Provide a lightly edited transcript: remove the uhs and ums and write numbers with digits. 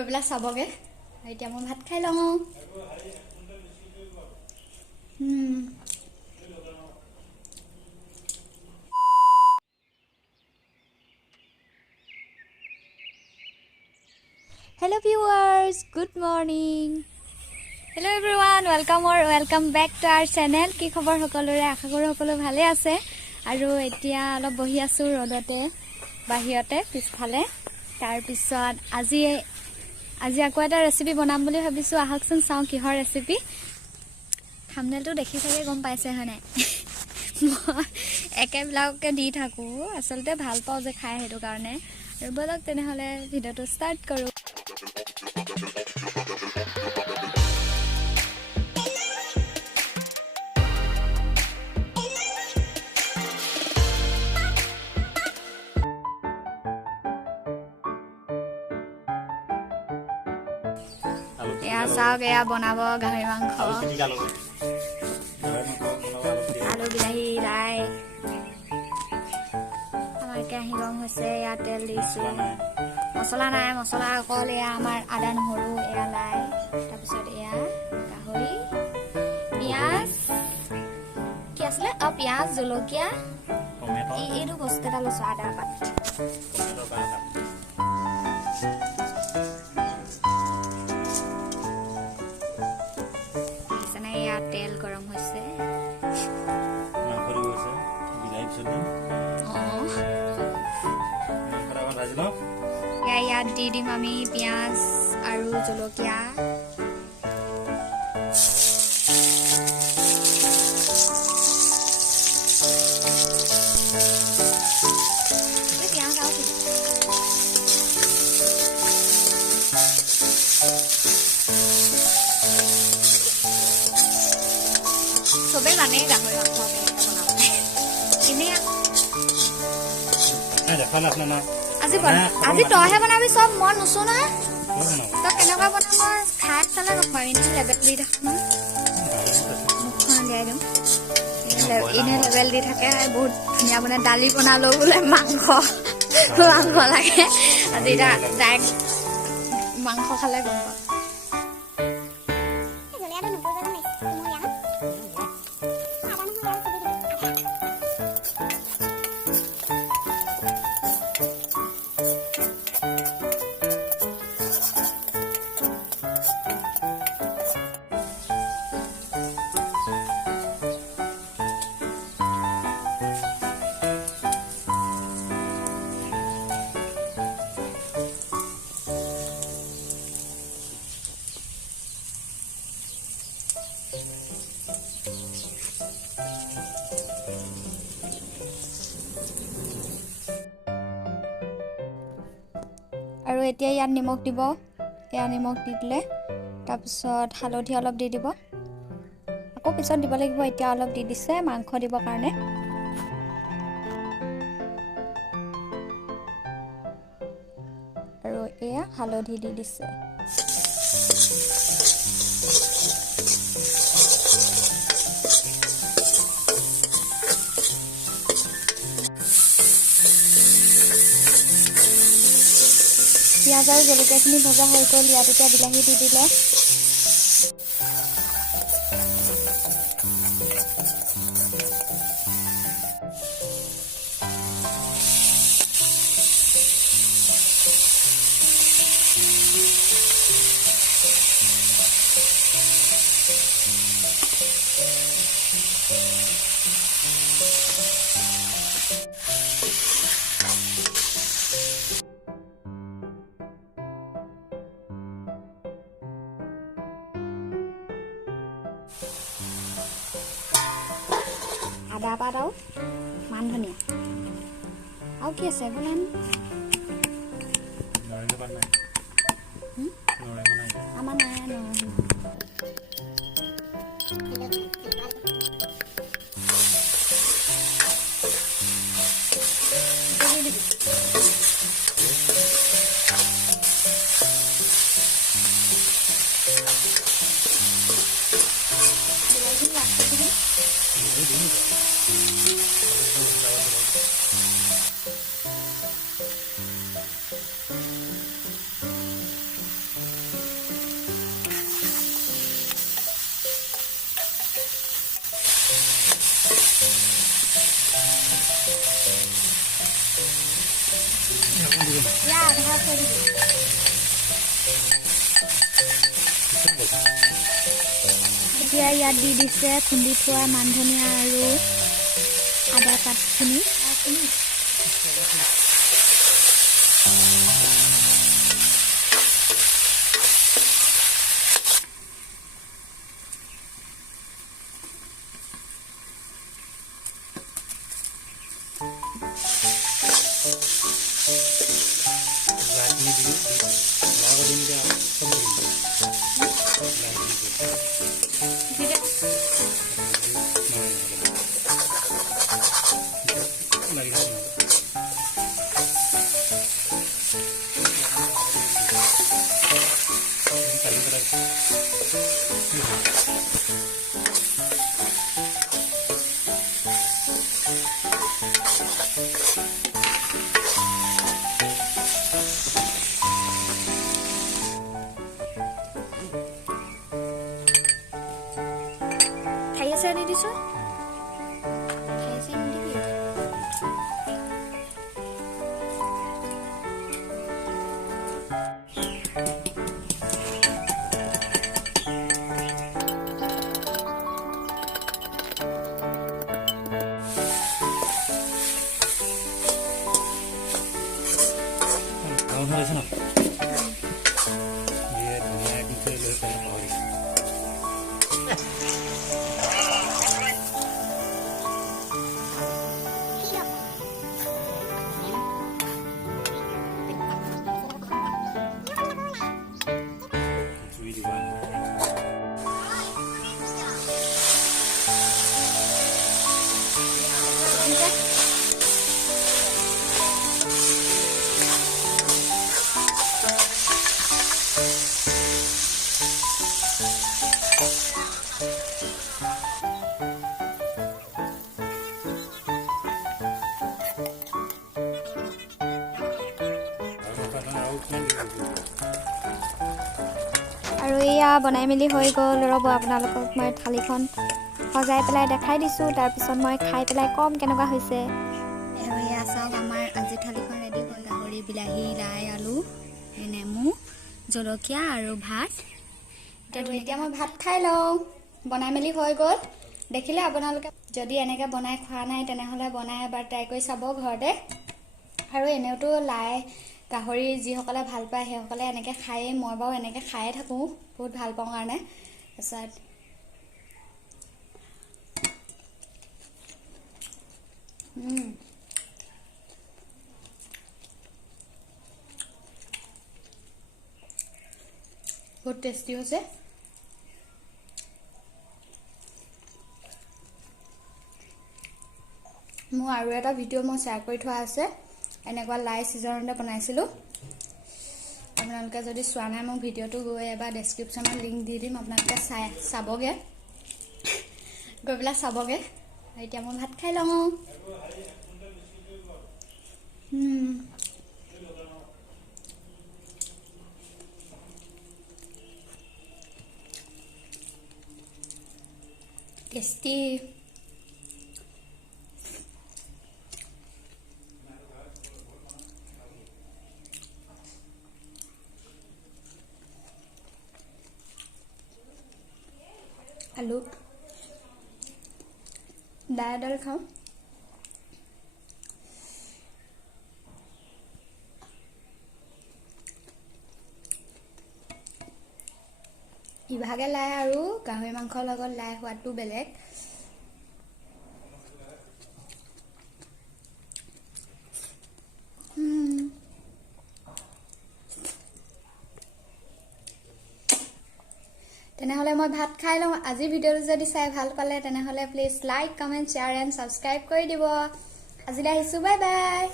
গৈ পেলাই চাবগে এতিয়া মই ভাত খাই লওঁ Hello viewers, good morning. Hello everyone, welcome back to our channel. কি খবৰ সকলোৰে আশা কৰো সকলো ভালে আছে আৰু এতিয়া অলপ বহি আছো ৰদতে বাহিৰতে পিছফালে তাৰ পিছত আজি আকৌ এটা ৰেচিপি বনাম বুলি ভাবিছো আহকচোন চাও কিহৰ ৰেচিপি থাম্বনেলটো দেখি চাগে গম পাইছে হনে একেবিলাককে দি থাকো আসলতে ভাল পাও যে খাই হেতু কাৰণে আৰু বলক তেনেহলে ভিডিওটো ষ্টাৰ্ট কৰো চাওক বনাব গাহৰি মাংস আলু বিলাহী লাই আমাৰ কেৰাহী গৰম হৈছে ইয়াত তেল দিছো মছলা নাই মছলা অকল এয়া আমাৰ আদা নহৰু এয়া লাই তাৰপিছত এয়া গাহৰি পিঁয়াজ কি আছিলে পিঁয়াজ জলকীয়া এইটো বস্তু এটা লৈছো আদা পাত তেল গৰম হৈছে ইয়াত দি দিম আমি পিঁয়াজ আৰু জলকীয়া চবেই জানে গাহৰি মাংস আজি তইহে বনাবি চব মই নুচো নহয় তই কেনেকুৱা বনাব খাই চালে নহয় এনে লেবেল দি থাক মুখখন উলিয়াই দিম এনে লেবেল দি থাকে বহুত ধুনীয়া বনাই দালি বনালো বোলে মাংস লাগে আজি এতিয়া ডাইৰেক্ট মাংস খালে গম পাম আৰু এতিয়া ইয়াত নিমখ দিব এয়া নিমখ দি দিলে তাৰপিছত হালধি অলপ দি দিব আকৌ পিছত দিব লাগিব এতিয়া অলপ দি দিছে মাংস দিবৰ কাৰণে আৰু এয়া হালধি দি দিছে পিঁয়াজ আৰু জলকীয়াখিনি ভজা হৈ গ'ল ইয়াত এতিয়া বিলাহী দি দিলে আদা পাত আৰু মান ধনিয়া আৰু কি আছে বনাম আমাৰ নাই এতিয়া ইয়াত দি দিছে খুন্দি থোৱা মান ধনিয়া আৰু আদা পাতখিনি। খাই আছে দি দিছো। খাই আছে নিদিবি। আৰু এয়া বনাই মেলি হৈ গ'ল। ৰ'ব আপোনালোকক মই থালিখন সজাই পেলাই দেখাই দিছোঁ, তাৰপিছত মই খাই পেলাই কম কেনেকুৱা হৈছে। আৰু এয়া চাওক আমাৰ আজি থালিখন ৰেডি হ'ল। গাহৰি, বিলাহী, লাই, আলু, নেমু, জলকীয়া আৰু ভাত। এতিয়া মই ভাত খাই লওঁ। বনাই মেলি হৈ গ'ল। দেখিলে আপোনালোকে যদি এনেকৈ বনাই খোৱা নাই তেনেহ'লে বনাই এবাৰ ট্ৰাই কৰি চাব ঘৰতে। আৰু এনেওতো লাই গাহৰি যিসকলে ভাল পায় সেইসকলে এনেকৈ খায়েই। মই বাৰু এনেকৈ খায়ে থাকোঁ, বহুত ভাল পাওঁ কাৰণে। তাৰপিছত বহুত টেষ্টি হৈছে। মোৰ আৰু এটা ভিডিঅ' মই শ্বেয়াৰ কৰি থোৱা আছে, এনেকুৱা লাই ছিজনতে বনাইছিলোঁ। আপোনালোকে যদি চোৱা নাই মোৰ ভিডিঅ'টো গৈ এবাৰ ডেছক্ৰিপশ্যনত লিংক দি দিম, আপোনালোকে চাবগৈ, গৈ পেলাই চাবগৈ। এতিয়া মই ভাত খাই লওঁ। টেষ্টি। আলু দাইল খাওঁ। ইভাগে লাই আৰু গাহৰি মাংসৰ লগত লাই সোৱাদটো বেলেগ। তেনেহ'লে মই ভাত খাই লওঁ। আজি ভিডিঅ'টো যদি চাই ভাল পালে তেনেহ'লে please like, comment, share and subscribe কৰি দিব। আজিলৈ আহিছোঁ, বাই বাই।